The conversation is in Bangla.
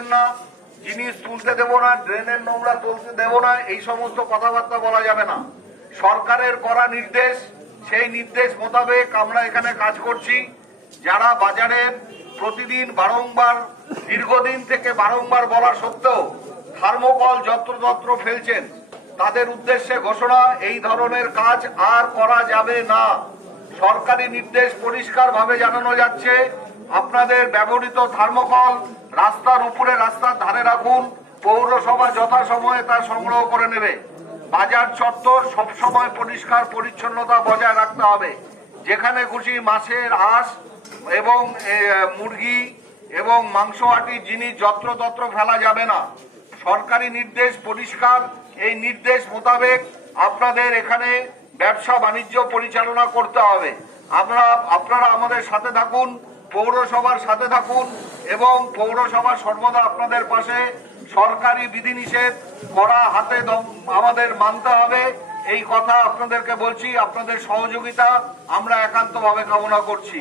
দেবেন না, জিনিস তুলতে দেব না, ড্রেনের নোংরা তুলতে দেব না, এই সমস্ত কথাবার্তা বলা যাবে না। সরকারের করা নির্দেশ, সেই নির্দেশ মোতাবেক আমরা এখানে কাজ করছি। যারা বাজারের প্রতিদিন বারংবার দীর্ঘদিন থেকে বারংবার বলা সত্ত্বেও থার্মোকল যত্রতত্র ফেলছেন, তাদের উদ্দেশ্যে ঘোষণা, এই ধরনের কাজ আর করা যাবে না। সরকারি নির্দেশ পরিষ্কারভাবে জানানো যাচ্ছে, আপনাদের ব্যবহৃত থার্মোকল রাস্তার উপরে, রাস্তার ধারে রাখুন। পৌরসভা যথাসময়ে তা সংগ্রহ করে নেবে। বাজার চত্বর সবসময় পরিষ্কার পরিচ্ছন্নতা বজায় রাখতে হবে। যেখানে খুশি মাছের আঁশ এবং মুরগি এবং মাংসহাটির জিনিস যত্রতত্র ফেলা যাবে না। সরকারি নির্দেশ পরিষ্কার। এই নির্দেশ মোতাবেক আপনাদের এখানে ব্যবসা বাণিজ্য পরিচালনা করতে হবে। আপনারা আমাদের সাথে থাকুন, পৌরসভার সাথে থাকুন এবং পৌরসভা সর্বদা আপনাদের পাশে। সরকারি বিধিনিষেধ কড়া হাতে আমাদের মানতে হবে, এই কথা আপনাদেরকে বলছি। আপনাদের সহযোগিতা আমরা একান্তভাবে কামনা করছি।